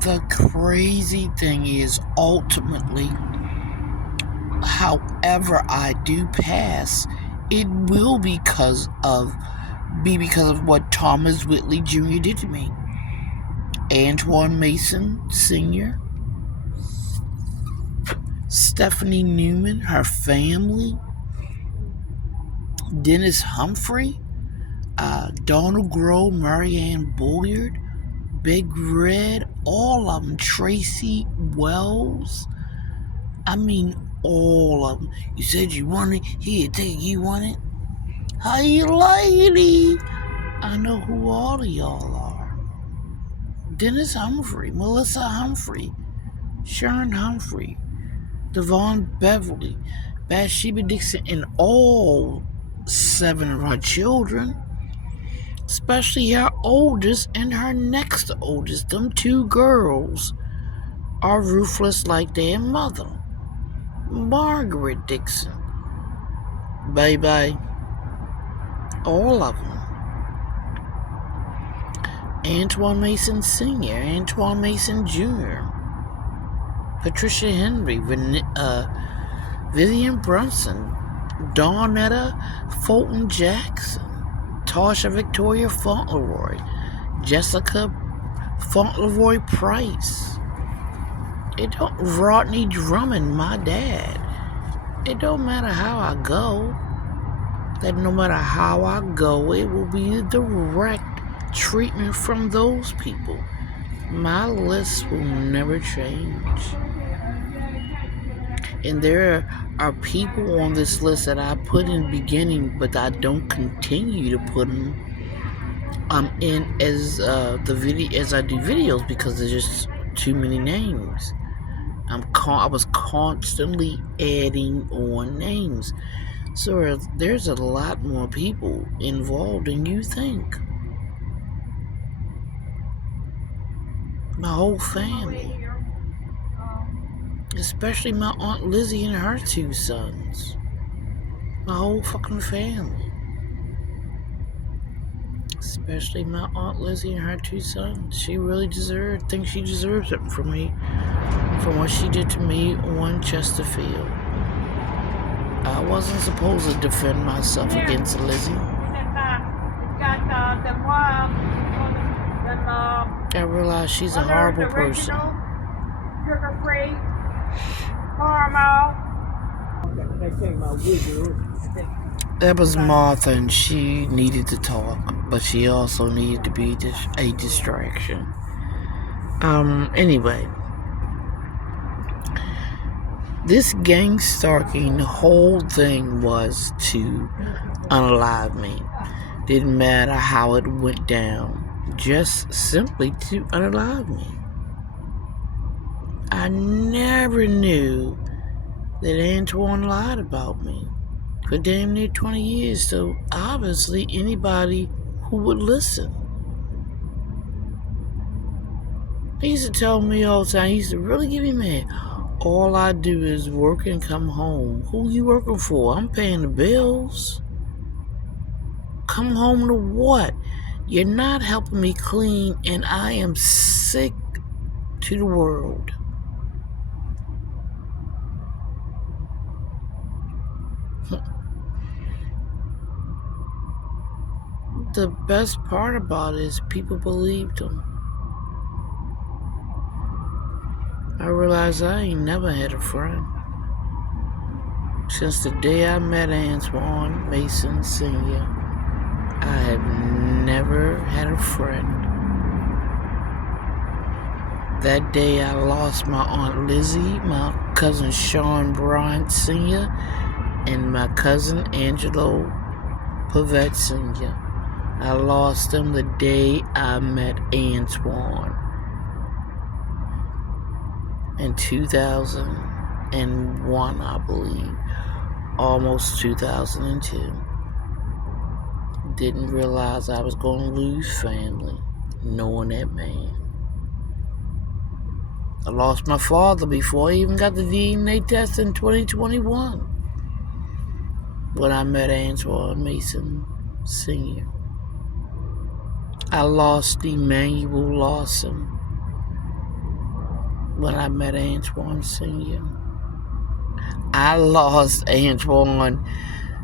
The crazy thing is, ultimately, however I do pass, it will be because of what Thomas Whitley Jr. did to me. Antoine Mason Sr., Stephanie Newman, her family, Dennis Humphrey, Donald Grove, Marianne Boyard, Big Red, all of them, Tracy Wells. I mean, all of them. You said you want it? Here, take it. You want it? Hey, lady. I know who all of y'all are. Dennis Humphrey, Melissa Humphrey, Sharon Humphrey, Devon Beverly, Bathsheba Dixon, and all 7 of her children. Especially her oldest and her next oldest. Them 2 girls are ruthless like their mother, Margaret Dixon. Bye-bye. All of them. Antoine Mason Sr., Antoine Mason Jr., Patricia Henry, Vivian Brunson, Dawnetta Fulton Jackson, Tasha Victoria Fauntleroy, Jessica Fauntleroy Price. Rodney Drummond, my dad. It don't matter how I go. That no matter how I go, it will be a direct treatment from those people. My list will never change. And there are people on this list that I put in the beginning, but I don't continue to put them in as I do videos, because there's just too many names. I was constantly adding on names. So there's a lot more people involved than you think. My whole family. Especially my Aunt Lizzie and her 2 sons. My whole fucking family. Especially my Aunt Lizzie and her 2 sons. She really thinks she deserves something from me. From what she did to me on Chesterfield. I wasn't supposed to defend myself against Lizzie. I realize she's a horrible person. Sugar-free, caramel. That was Martha, and she needed to talk, but she also needed to be a distraction. Anyway. This gang-stalking, the whole thing was to unalive me. Didn't matter how it went down. Just simply to unalive me. I never knew that Antoine lied about me for damn near 20 years. So obviously anybody who would listen. He used to tell me all the time, he used to really get me mad. All I do is work and come home. Who you working for? I'm paying the bills. Come home to what? You're not helping me clean, and I am sick to the world. The best part about it is people believed him. I realized I ain't never had a friend. Since the day I met Antoine Mason Sr., I have never had a friend. That day I lost my Aunt Lizzie, my cousin Sean Bryant Sr., and my cousin Angelo Pavette Sr. I lost them the day I met Antoine. In 2001, I believe. Almost 2002. Didn't realize I was going to lose family, knowing that man. I lost my father before I even got the DNA test in 2021. When I met Antoine Mason Sr. I lost Emmanuel Lawson when I met Antoine Sr. I lost Antoine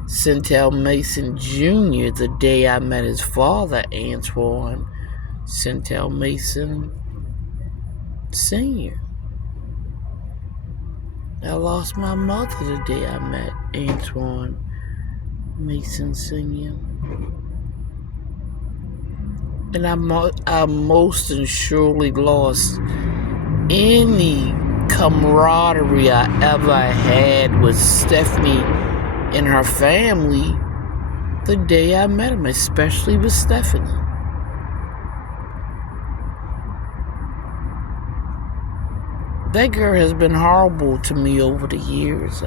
Centel Mason Jr. the day I met his father, Antoine Centel Mason Sr. I lost my mother the day I met Antoine Mason Sr. And I most surely lost any camaraderie I ever had with Stephanie and her family the day I met him, especially with Stephanie. That girl has been horrible to me over the years.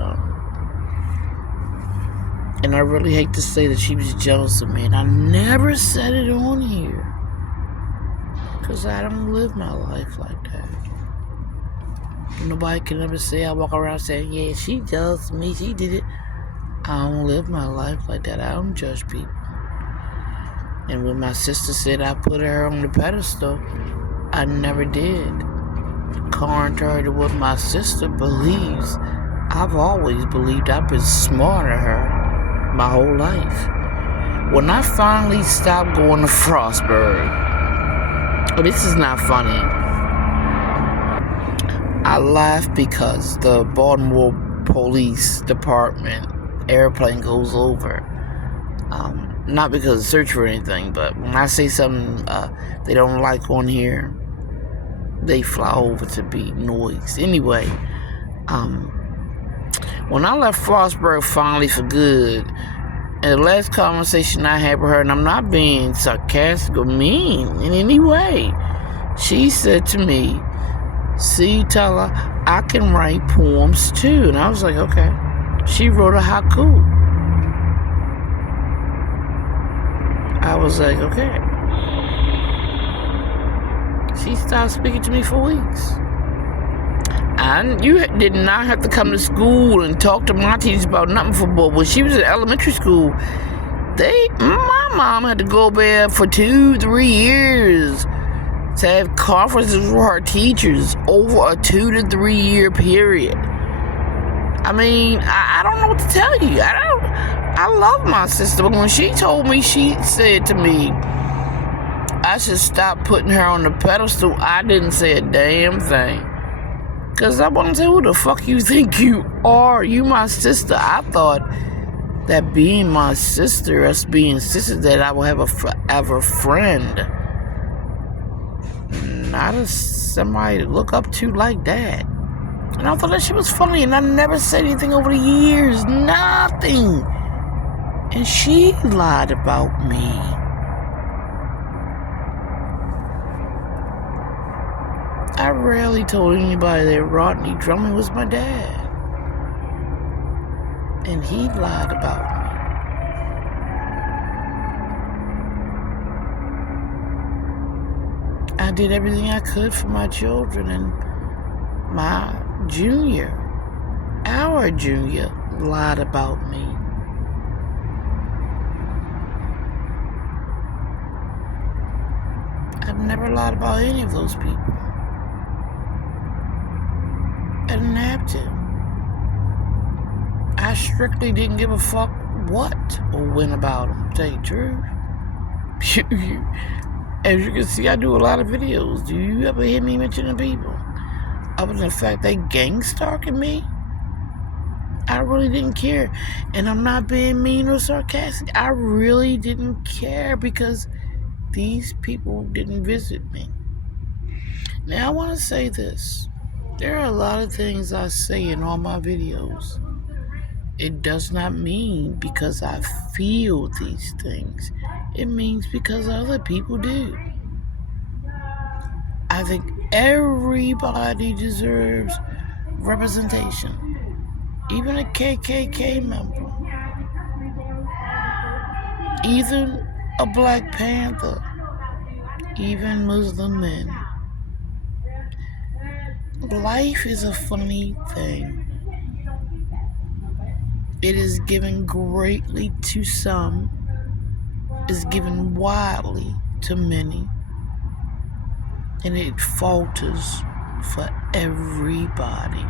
And I really hate to say that she was jealous of me. And I never said it on here. Because I don't live my life like that. Nobody can ever say I walk around saying, yeah, she jealous of me, she did it. I don't live my life like that. I don't judge people. And when my sister said I put her on the pedestal, I never did. Contrary to what my sister believes, I've always believed I've been smarter than her my whole life. When I finally stopped going to Frostburg, this is not funny. I laugh because the Baltimore Police Department airplane goes over. Not because of search for anything, but when I say something they don't like on here, they fly over to be noise. Anyway, when I left Frostburg finally for good, and the last conversation I had with her, and I'm not being sarcastic or mean in any way, she said to me, see, Tyler, I can write poems too. And I was like, okay. She wrote a haiku. I was like, okay. She stopped speaking to me for weeks. And you did not have to come to school and talk to my teachers about nothing for boy. When she was in elementary school, my mom had to go there for 2-3 years to have conferences with her teachers over a 2 to 3 year period. I mean, I don't know what to tell you. I love my sister, but when she told me, she said to me, I should stop putting her on the pedestal, I didn't say a damn thing. Because I want to say, who the fuck you think you are? You my sister. I thought that being my sister, us being sisters, that I would have a forever friend. Not as somebody to look up to like that. And I thought that shit was funny, and I never said anything over the years. Nothing. And she lied about me. I rarely told anybody that Rodney Drummond was my dad. And he lied about me. I did everything I could for my children, and our junior, lied about me. I've never lied about any of those people. I didn't have to. I strictly didn't give a fuck what or when about them, to tell you the truth. As you can see, I do a lot of videos. Do you ever hear me mentioning people? Other than the fact they gang-stalking me, I really didn't care. And I'm not being mean or sarcastic. I really didn't care because these people didn't visit me. Now, I want to say this. There are a lot of things I say in all my videos. It does not mean because I feel these things. It means because other people do. I think everybody deserves representation. Even a KKK member. Even a Black Panther. Even Muslim men. Life is a funny thing. It is given greatly to some, is given widely to many, and it falters for everybody.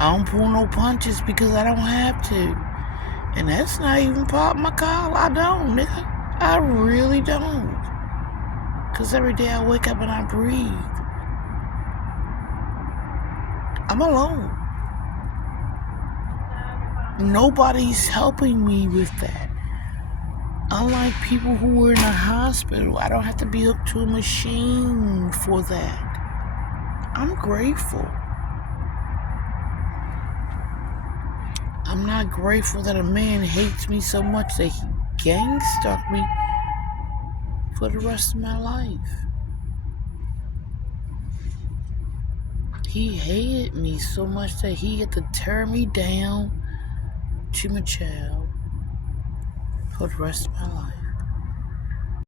I don't pull no punches because I don't have to. And that's not even part of my call. I don't, nigga. I really don't. Because every day I wake up and I breathe. I'm alone. Nobody's helping me with that. Unlike people who are in a hospital, I don't have to be hooked to a machine for that. I'm grateful. I'm not grateful that a man hates me so much that he gang-stalked me for the rest of my life. He hated me so much that he had to tear me down to my child for the rest of my life.